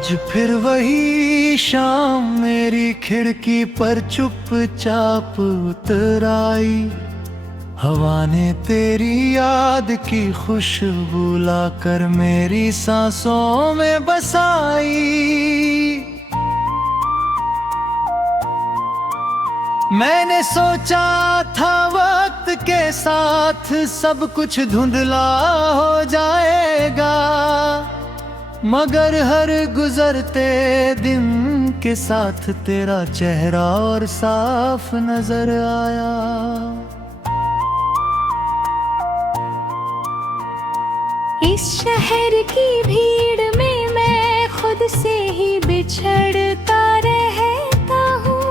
आज फिर वही शाम मेरी खिड़की पर चुपचाप उतर आई। हवा ने तेरी याद की खुशबू लाकर मेरी सांसों में बसाई। मैंने सोचा था वक्त के साथ सब कुछ धुंधला हो जाएगा, मगर हर गुजरते दिन के साथ तेरा चेहरा और साफ नजर आया। इस शहर की भीड़ में मैं खुद से ही बिछड़ता रहता हूँ।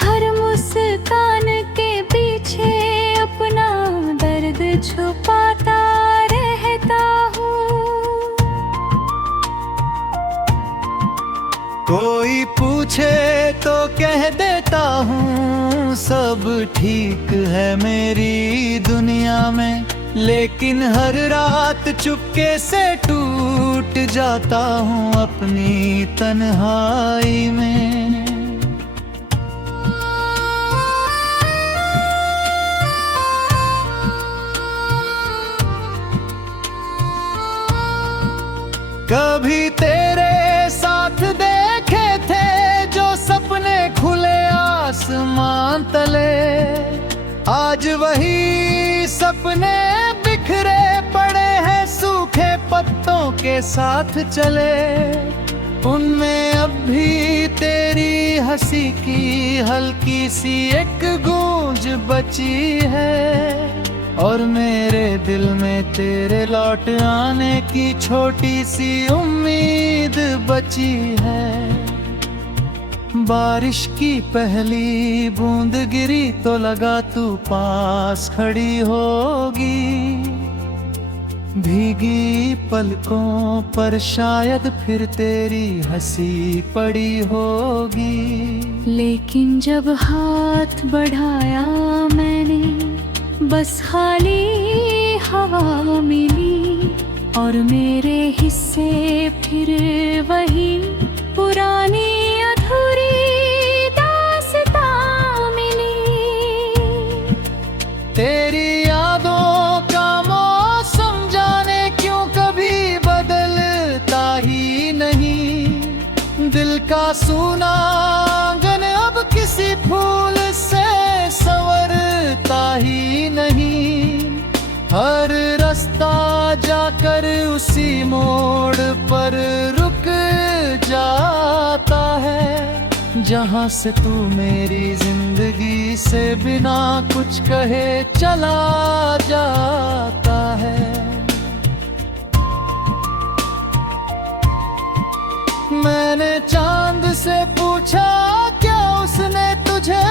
हर मुस्कान के पीछे अपना दर्द छुपाता रहता हूँ। कोई पूछे तो कह देता हूँ सब ठीक है मेरी दुनिया में, लेकिन हर रात चुपके से टूट जाता हूँ अपनी तन्हाई में। कभी तेरे साथ देखे थे जो सपने खुले आसमान तले, आज वही सपने बिखरे पड़े हैं सूखे पत्तों के साथ चले। उनमें अब भी तेरी हंसी की हल्की सी एक गूंज बची है, और मेरे दिल में तेरे लौट आने की छोटी सी उम्मीद बची है। बारिश की पहली बूंद गिरी तो लगा तू पास खड़ी होगी, भीगी पलकों पर शायद फिर तेरी हंसी पड़ी होगी। लेकिन जब हाथ बढ़ाया मैंने बस खाली हवा मिली, और मेरे हिस्से फिर वही पुरानी तेरी यादों का मौसम जाने क्यों कभी बदलता ही नहीं। दिल का सूना आंगन अब किसी फूल से संवरता ही नहीं। हर रास्ता जाकर उसी मोड़ पर रुक जाता है, जहाँ से तू मेरी जिंदगी से बिना कुछ कहे चला जाता है। मैंने चांद से पूछा क्या उसने तुझे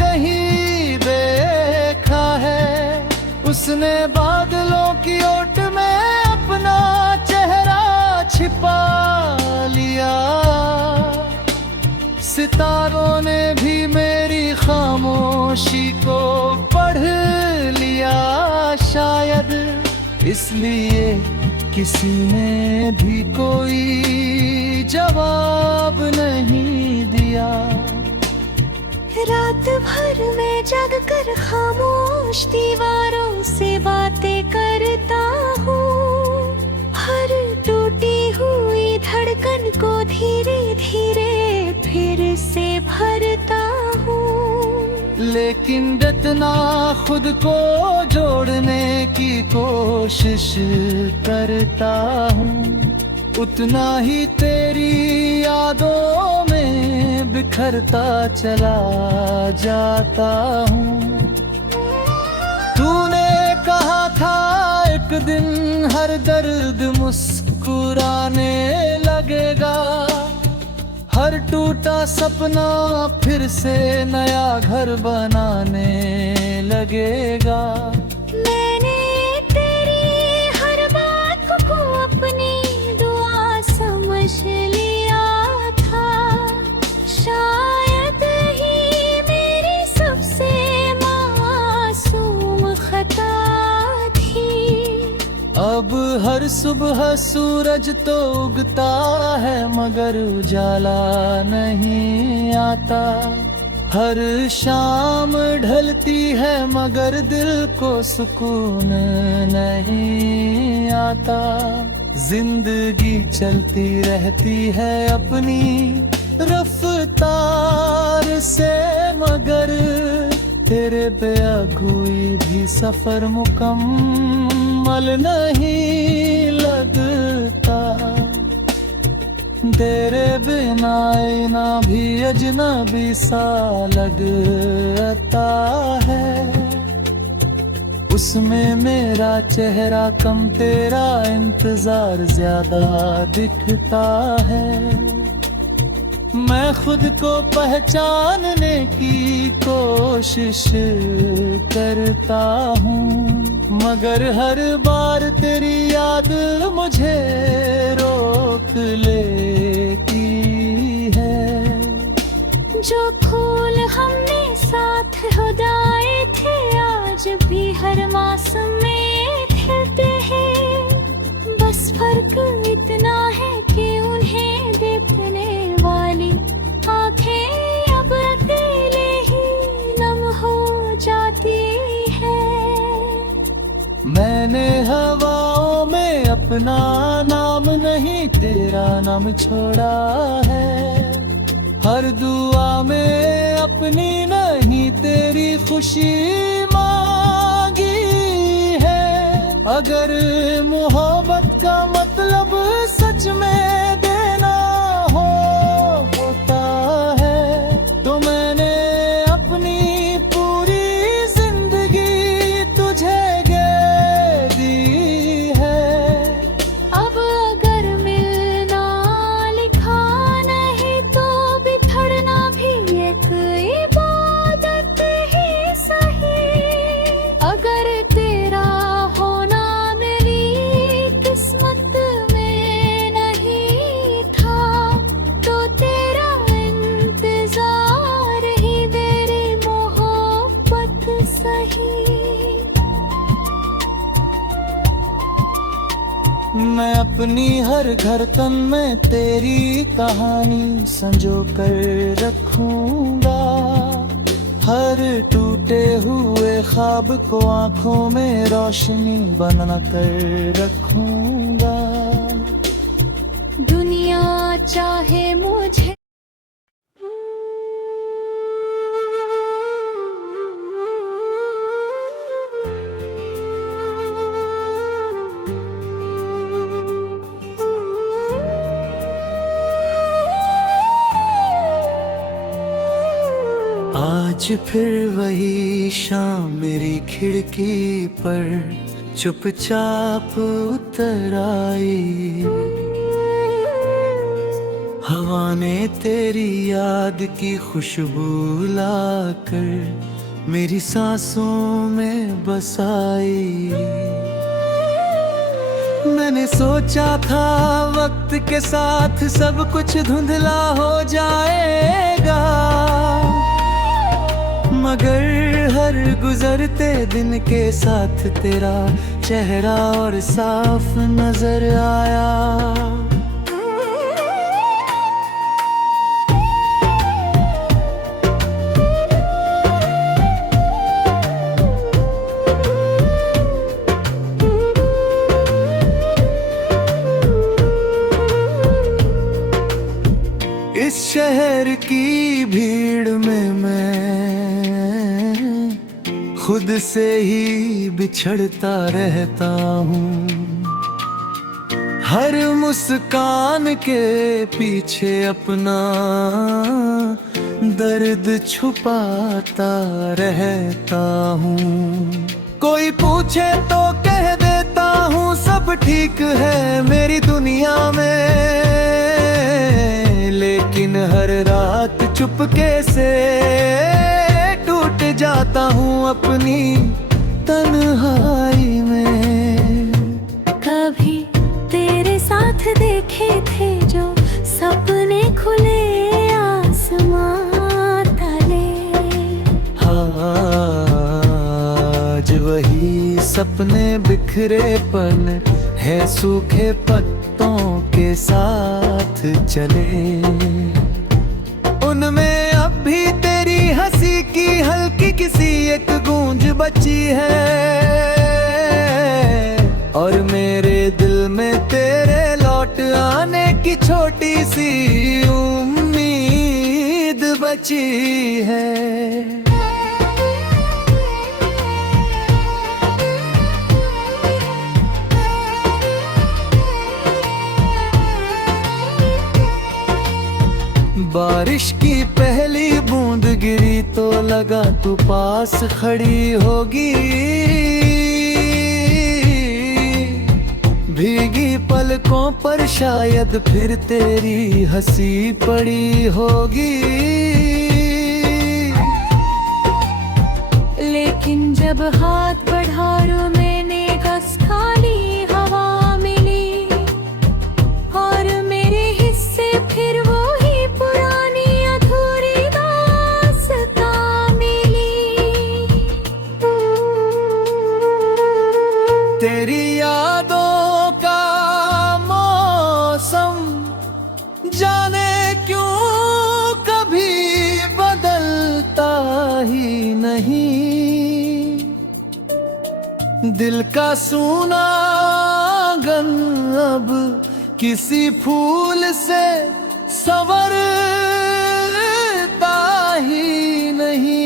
कहीं देखा है, उसने बादलों की ओट में अपना चेहरा छिपा लिया। सितारों ने भी मेरी खामोशी को पढ़ लिया, शायद इसलिए किसी ने भी कोई जवाब नहीं दिया। रात भर मैं जग कर खामोश दीवारों से बातें करता हूँ। हर टूटी हुई धड़कन को धीरे धीरे फिर से भरता हूँ। लेकिन जितना खुद को जोड़ने की कोशिश करता हूँ, उतना ही तेरी यादों में बिखरता चला जाता हूँ। तूने कहा था एक दिन हर दर्द मुस्कुराने लगेगा, हर टूटा सपना फिर से नया घर बनाने लगेगा। मैंने तेरी हर बात को अपनी दुआ समझ लिया था, शायद ही मेरी सबसे मासूम खता थी। अब हर सुबह सूरज तो उगता है मगर उजाला नहीं आता। हर शाम ढलती है मगर दिल को सुकून नहीं आता। जिंदगी चलती रहती है अपनी रफ्तार से मगर तेरे बेअगुई भी सफर मुकम्मल नहीं लगता। तेरे बिना आईना भी अजनबी सा लगता है। उसमें मेरा चेहरा कम तेरा इंतजार ज्यादा दिखता है। मैं खुद को पहचानने की कोशिश करता हूँ मगर हर बार तेरी याद मुझे रोक लेती है। जो फूल हमने साथ उगाए थे आज भी हर मौसम में खिलते हैं। बस फर्क इतना है कि उन्हें देखने वाली आंखें अब अकेले ही नम हो जाती है। मैंने हवाओं में अपना नाम नहीं तेरा नाम छोड़ा है। हर दुआ में अपनी नहीं तेरी खुशी मांगी है। अगर मोहब्बत का मतलब सच में देना होता है तो मैंने अपनी पूरी जिंदगी तुझे दे दी है। अब अगर मिलना लिखा नहीं तो बिछड़ना भी एक इबादत ही सही। अगर तेरा होना मेरी किस्मत में नहीं था तो तेरा इंतजार ही मेरी मोहब्बत सही। मैं अपनी हर धड़कन में तेरी कहानी संजो कर रखूंगा। हर टूटे हुए ख्वाब को आंखों में रोशनी बना कर रखूंगा। दुनिया चाहे मुझे आज फिर वही शाम मेरी खिड़की पर चुपचाप उतर आई। हवा ने तेरी याद की खुशबू लाकर मेरी सांसों में बसाई। मैंने सोचा था वक्त के साथ सब कुछ धुंधला हो जाएगा मगर हर गुजरते दिन के साथ तेरा चेहरा और साफ नजर आया। इस शहर की भीड़ में मैं खुद से ही बिछड़ता रहता हूँ। हर मुस्कान के पीछे अपना दर्द छुपाता रहता हूँ। कोई पूछे तो कह देता हूँ सब ठीक है मेरी दुनिया में, लेकिन हर रात चुपके से टूट जाता हूँ अपनी तन्हाई में। कभी तेरे साथ देखे थे जो सपने खुले आसमां तले। आज वही सपने बिखरे पल है सूखे पत्तों के साथ चले, उनमें अब भी तेरी हंसी की हल्की किसी एक गूंज बची है। और मेरे दिल में तेरे लौट आने की छोटी सी उम्मीद बची है। बारिश की पहली बूंद गिरी तो लगा तू पास खड़ी होगी, भीगी पलकों पर शायद फिर तेरी हंसी पड़ी होगी। लेकिन जब हाथ बढ़ा रो मैंने कस खाली हवा मिली, और मेरे हिस्से फिर वो तेरी यादों का मौसम जाने क्यों कभी बदलता ही नहीं, दिल का सूना आंगन अब किसी फूल से संवरता ही नहीं।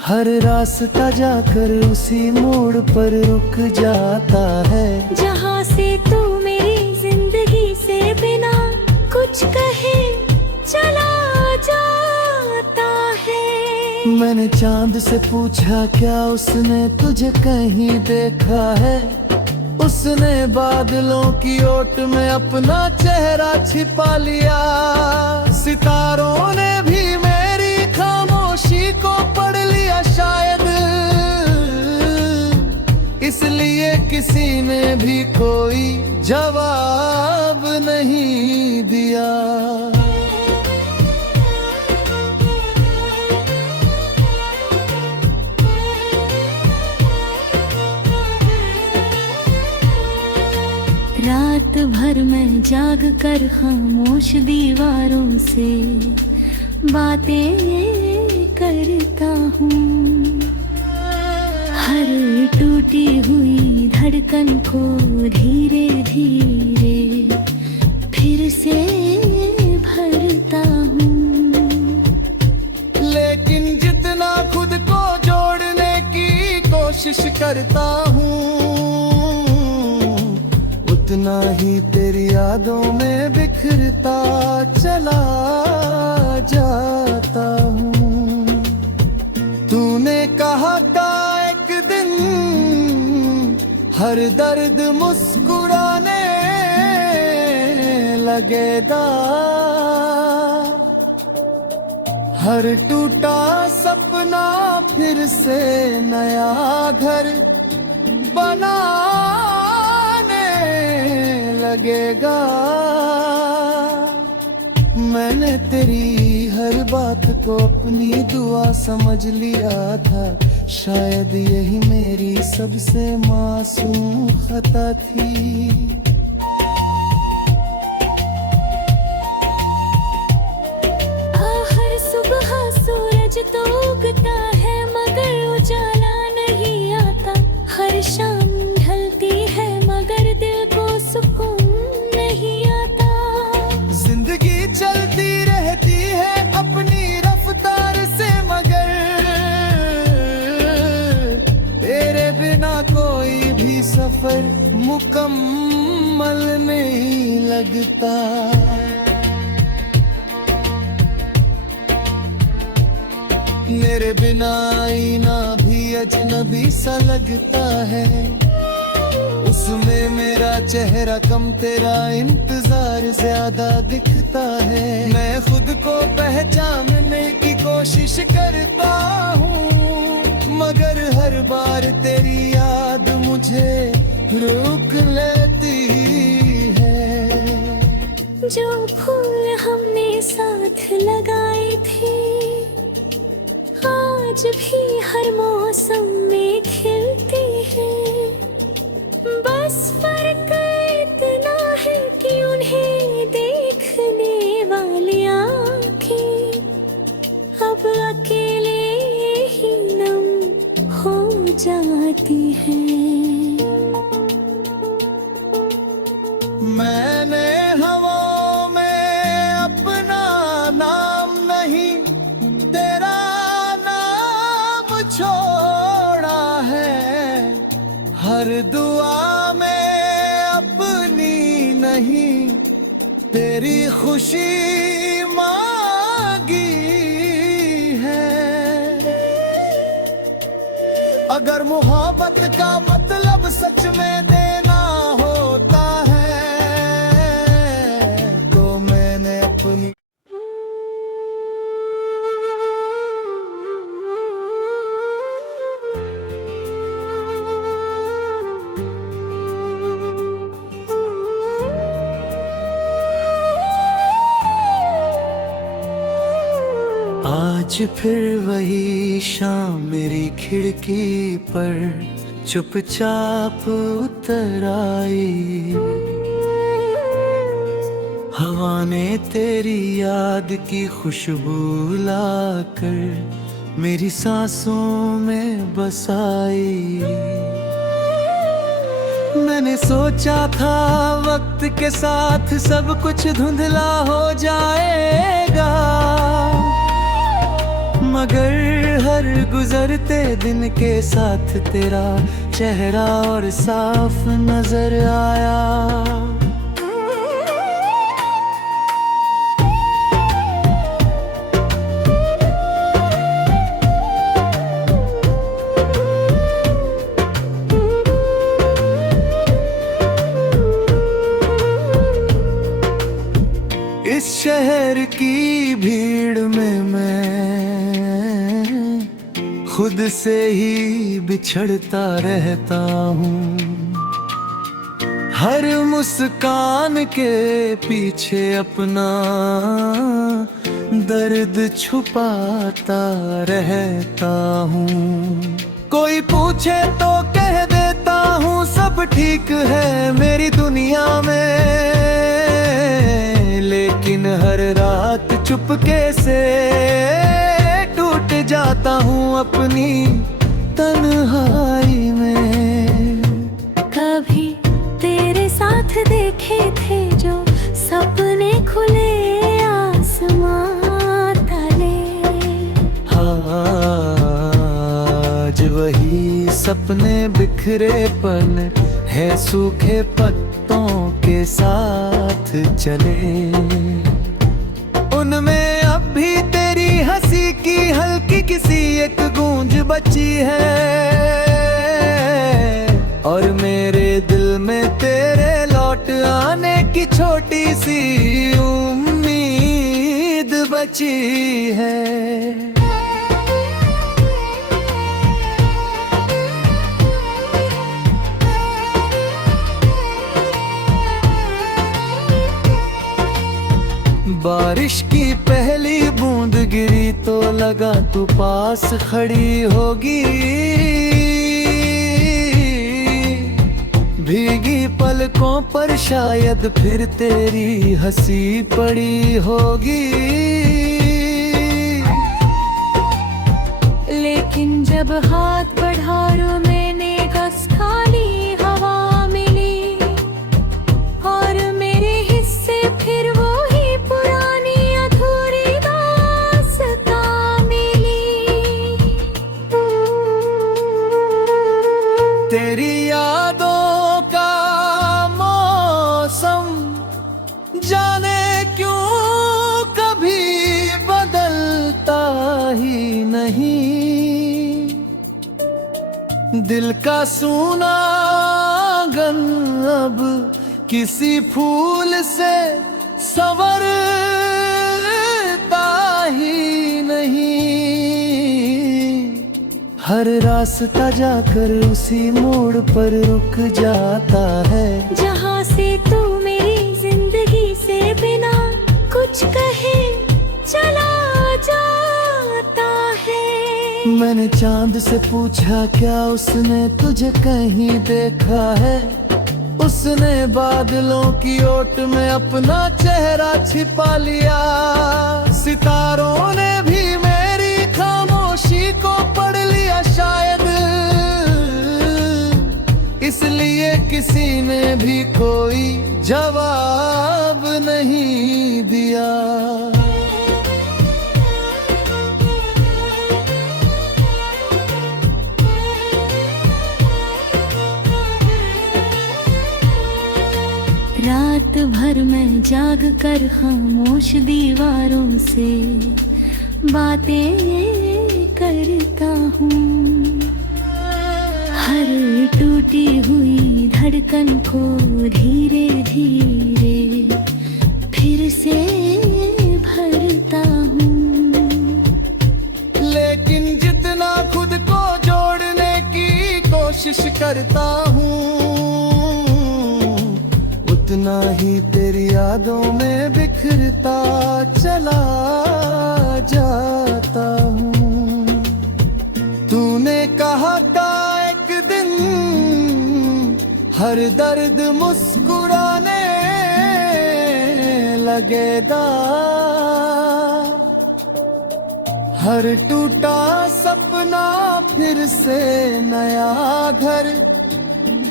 हर रास्ता जाकर उसी मोड़ पर रुक जाता है, जहाँ से तू मेरी जिंदगी से बिना कुछ कहे चला जाता है। मैंने चांद से पूछा क्या उसने तुझे कहीं देखा है, उसने बादलों की ओट में अपना चेहरा छिपा लिया। सितारों ने भी मेरी खामोशी को पढ़ लिया शायद, इसलिए किसी ने भी कोई जवाब नहीं दिया। रात भर मैं जाग कर खामोश दीवारों से बातें करता हूँ, हर टूटी हुई धड़कन को धीरे धीरे फिर से भरता हूँ। लेकिन जितना खुद को जोड़ने की कोशिश करता हूँ, उतना ही तेरी यादों में बिखरता चला जाता हूँ। तूने कहा था एक दिन हर दर्द मुस्कुराने लगेगा, हर टूटा सपना फिर से नया घर बनाने लगेगा। मैंने तेरी हर बात को अपनी दुआ समझ लिया था, शायद यही मेरी सबसे मासूम खता थी। हर सुबह सूरज तो उगता है मगर उजाला नहीं आता, हर शाम ढलती है मगर दिल को सुकून नहीं आता। जिंदगी चलती रहती है अपनी रफ्तार से मगर तेरे बिना कोई भी सफर मुकम्मल नहीं लगता। मेरे बिना आईना भी अजनबी सा लगता है, उसमें मेरा चेहरा कम तेरा इंतजार ज्यादा दिखता है। मैं खुद को पहचानने की कोशिश करता हूँ, मगर हर बार तेरी याद मुझे रोक लेती है। जो फूल हमने साथ लगाए थे आज भी हर मौसम में खिलते हैं, बस फर्क इतना है कि उन्हें देखने वाली आँखें अब अकेले ही नम हो जाती हैं। मैंने हवाओं में अपना नाम नहीं, तेरा नाम छोड़ा है। हर दुआ में अपनी नहीं, तेरी खुशी मांगी है। अगर मोहब्बत का मतलब सच में देना होता है, तो मैंने अपनी आज फिर वही शाम मेरी खिड़की पर चुपचाप उतर आई। हवा ने तेरी याद की खुशबू लाकर मेरी सांसों में बसाई। मैंने सोचा था वक्त के साथ सब कुछ धुंधला हो जाएगा, मगर हर गुजरते दिन के साथ तेरा चेहरा और साफ नजर आया। इस शहर की भीड़ में मैं खुद से ही बिछड़ता रहता हूँ। हर मुस्कान के पीछे अपना दर्द छुपाता रहता हूँ। कोई पूछे तो कह देता हूँ सब ठीक है मेरी दुनिया में, लेकिन हर रात चुपके से टूट जाता हूँ अपनी तन्हाई में। कभी तेरे साथ देखे थे जो सपने खुले आसमां तले, आज वही सपने बिखरे पल है सूखे पत्तों के साथ चले। उनमें अब भी तेरी हंसी की हल्की किसी एक गूंज बची है, और मेरे दिल में तेरे लौट आने की छोटी सी उम्मीद बची है। बारिश की पहली बूंद गिरी तो लगा तू पास खड़ी होगी, भीगी पलकों पर शायद फिर तेरी हंसी पड़ी होगी। लेकिन जब हाथ बढ़ा रो मैंने बस खाली हवा मिली, और मेरे हिस्से फिर वो ही पुरानी अधूरी दास्तां मिली। तेरी यादों का मौसम जाने क्यों कभी बदलता ही नहीं, दिल का सूना आंगन अब किसी फूल से संवरता ही नहीं। हर रास्ता जाकर उसी मोड़ पर रुक जाता है, जहाँ से तू मेरी जिंदगी से बिना कुछ कहे चला जाता है। मैंने चांद से पूछा क्या उसने तुझे कहीं देखा है, उसने बादलों की ओट में अपना चेहरा छिपा लिया। सितारों ने भी मेरी खामोशी को पढ़ लिया शायद, इसलिए किसी ने भी कोई जवाब नहीं दिया। रात भर मैं जाग कर खामोश दीवारों से बातें करता हूँ। हर टूटी हुई धड़कन को धीरे धीरे फिर से भरता हूँ। लेकिन जितना खुद को जोड़ने की कोशिश करता हूँ, उतना ही तेरी यादों में बिखरता चला जाता हूँ। तूने कहा था एक दिन हर दर्द मुस्कुराने लगेगा, हर टूटा सपना फिर से नया घर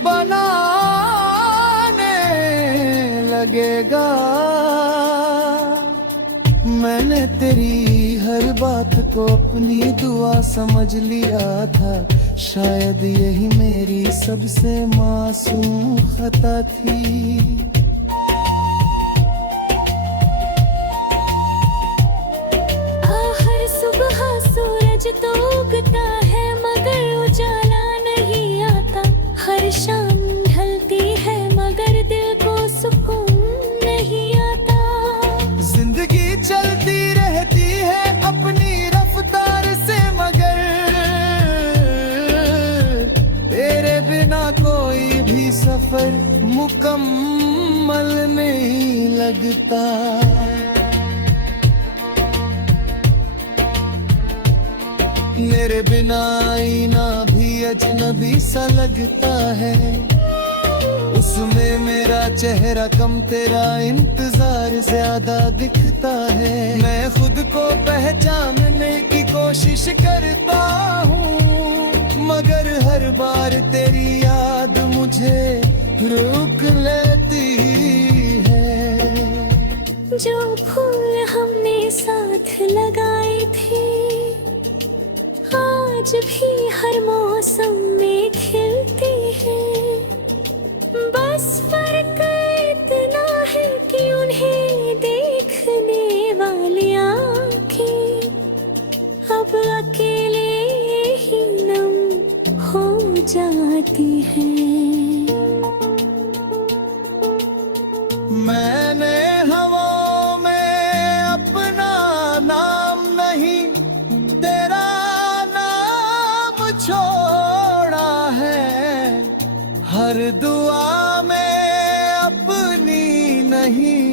बनाने लगेगा। मैंने तेरी हर बात को अपनी दुआ समझ लिया था, शायद यही मेरी सबसे मासूम खता थी। हर सुबह सूरज तो उगता है मगर उजाला नहीं आता। हर शाम ढलती है मगर दिल को सुकून नहीं आता। जिंदगी चलती रहती है अपनी रफ्तार से, मगर तेरे बिना कोई भी सफर मुकम्मल नहीं लगता। मेरे बिना आईना भी अजनबी सा लगता है, उसमें मेरा चेहरा कम तेरा इंतजार ज्यादा दिखता है। मैं खुद को पहचानने की कोशिश करता हूँ, मगर हर बार तेरी याद मुझे रोक लेती है। जो फूल हमने साथ लगाए थे आज भी हर मौसम में खिलते हैं। बस फर्क इतना है कि उन्हें देखने वाली आँखें अब अकेले ही नम हो जाती हैं। मैंने हवाओं में अपना नाम नहीं तेरा नाम छोड़ा है, हर दुआ में अपनी नहीं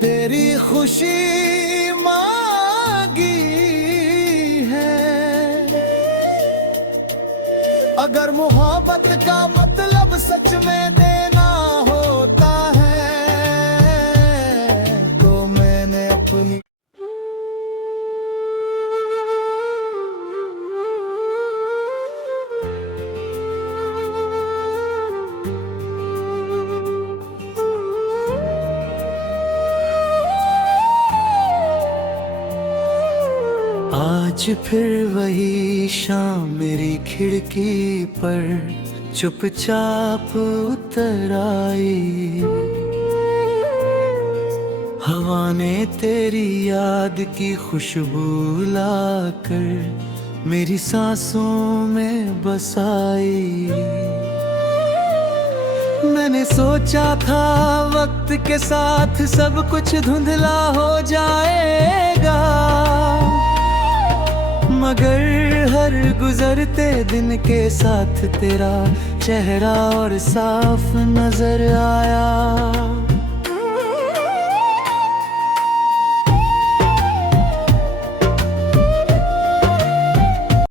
तेरी खुशी मांगी है। अगर मोहब्बत का मतलब सच में देना होता है तो मैंने अपनी आज फिर वही शाम मेरी खिड़की पर चुपचाप उतर आई। हवा ने तेरी याद की खुशबू लाकर मेरी सांसों में बसाई। मैंने सोचा था वक्त के साथ सब कुछ धुंधला हो जाएगा, मगर हर गुजरते दिन के साथ तेरा चेहरा और साफ नजर आया।